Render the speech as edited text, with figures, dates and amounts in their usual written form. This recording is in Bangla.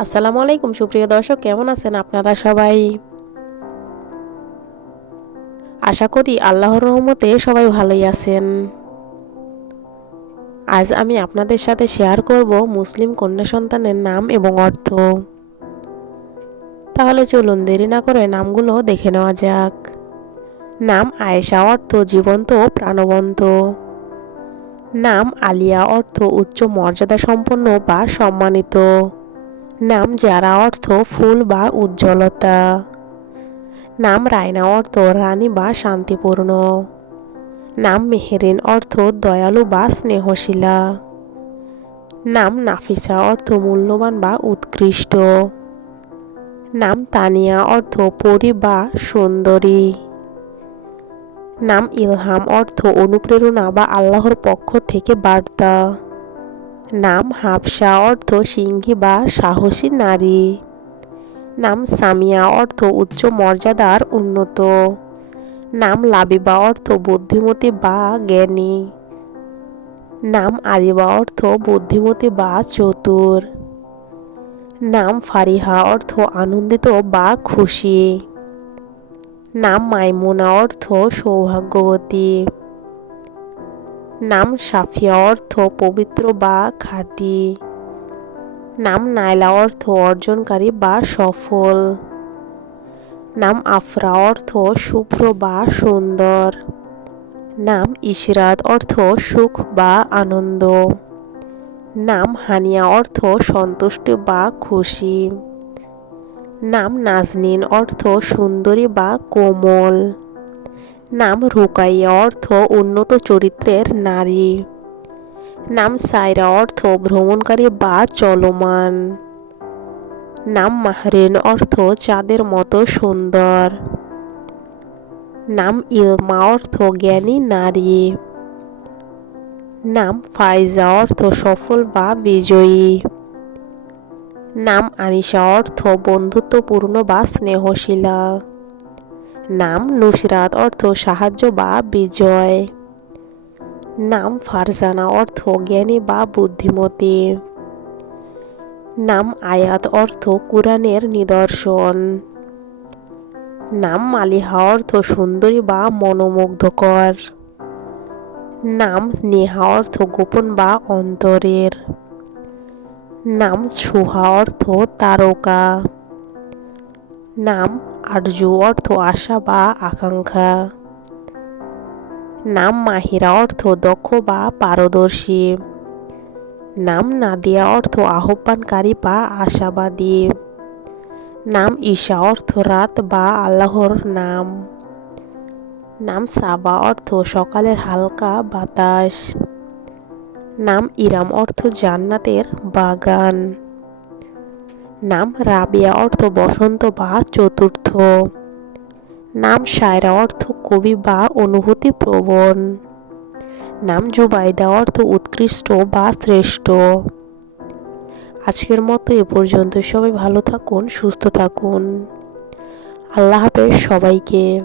আসসালামু আলাইকুম সুপ্রিয় দর্শক, কেমন আছেন আপনারা সবাই? আশা করি আল্লাহর রহমতে সবাই ভালোই আছেন। আজ আমি আপনাদের সাথে শেয়ার করব মুসলিম কন্যা সন্তানের নাম এবং অর্থ। তাহলে চলুন দেরি না করে নামগুলো দেখে নেওয়া যাক। নাম আয়েশা, অর্থ জীবন্ত ও প্রাণবন্ত। নাম আলিয়া, অর্থ উচ্চ মর্যাদা সম্পন্ন বা সম্মানিত। নাম জারা, অর্থ ফুল বা উজ্জ্বলতা। নাম রায়না, অর্থ রানী বা শান্তিপূর্ণ। নাম মেহেরিন, অর্থ দয়ালু বা স্নেহশীলা। নাম নাফিসা, অর্থ মূল্যবান বা উৎকৃষ্ট। নাম তানিয়া, অর্থ পরী বা সুন্দরী। নাম ইলহাম, অর্থ অনুপ্রেরণা বা আল্লাহর পক্ষ থেকে বার্তা। নাম হাফসা, অর্থ সিংহী বা সাহসী নারী। নাম সামিয়া, অর্থ উচ্চ মর্যাদার উন্নত। নাম লাবিবা, অর্থ বুদ্ধিমতী বা জ্ঞানী। নাম আরিবা, অর্থ বুদ্ধিমতী বা চতুর। নাম ফারিহা, অর্থ আনন্দিত বা খুশি। নাম মাইমুনা, অর্থ সৌভাগ্যবতী। নাম সাফিয়া, অর্থ পবিত্র বা খাঁটি। নাম নাইলা, অর্থ অর্জনকারী বা সফল। নাম আফরা, অর্থ শুভ্র বা সুন্দর। নাম ইশরাত, অর্থ সুখ বা আনন্দ। নাম হানিয়া, অর্থ সন্তুষ্ট বা খুশি। নাম নাজনীন, অর্থ সুন্দরী বা কোমল। নাম রুকাইয়া, অর্থ উন্নত চরিত্রের নারী। নাম সাইরা, অর্থ ভ্রমণকারী বা চলমান। নাম মাহরিন, অর্থ চাঁদের মতো সুন্দর। নাম ইলমা, অর্থ জ্ঞানী নারী। নাম ফাইজা, অর্থ সফল বা বিজয়ী। নাম আনিশা, অর্থ বন্ধুত্বপূর্ণ বা স্নেহশীলা। নাম নুসরাত, অর্থ সাহায্য বা বিজয়। নাম ফারজানা, অর্থ জ্ঞানী বা বুদ্ধিমতী। নাম আয়াত, অর্থ কুরআনের নিদর্শন। নাম মালিহা, অর্থ সুন্দরী বা মনোমুগ্ধকর। নাম নেহা, অর্থ গোপন বা অন্তরের। নাম সুহা, অর্থ তারকা। নাম আরজু, অর্থ আশা বা আকাঙ্ক্ষা। নাম মাহিরা, অর্থ দক্ষ বা পারদর্শী। নাম নাদিয়া, অর্থ আহ্বানকারী বা আশাবাদী। নাম ঈশা, অর্থ রাত বা আল্লাহর নাম। নাম সাবা, অর্থ সকালের হালকা বাতাস। নাম ইরাম, অর্থ জান্নাতের বাগান। নাম রাবিয়া, অর্থ বসন্ত বা চতুর্থ। নাম শায়রা, অর্থ কবি বা অনুভূতি প্রবণ। নাম জুবাইদা, অর্থ উৎকৃষ্ট বা শ্রেষ্ঠ। আজকের মতো এ পর্যন্ত। সবাই ভালো থাকুন, সুস্থ থাকুন। আল্লাহ হাফেজ সবাইকে।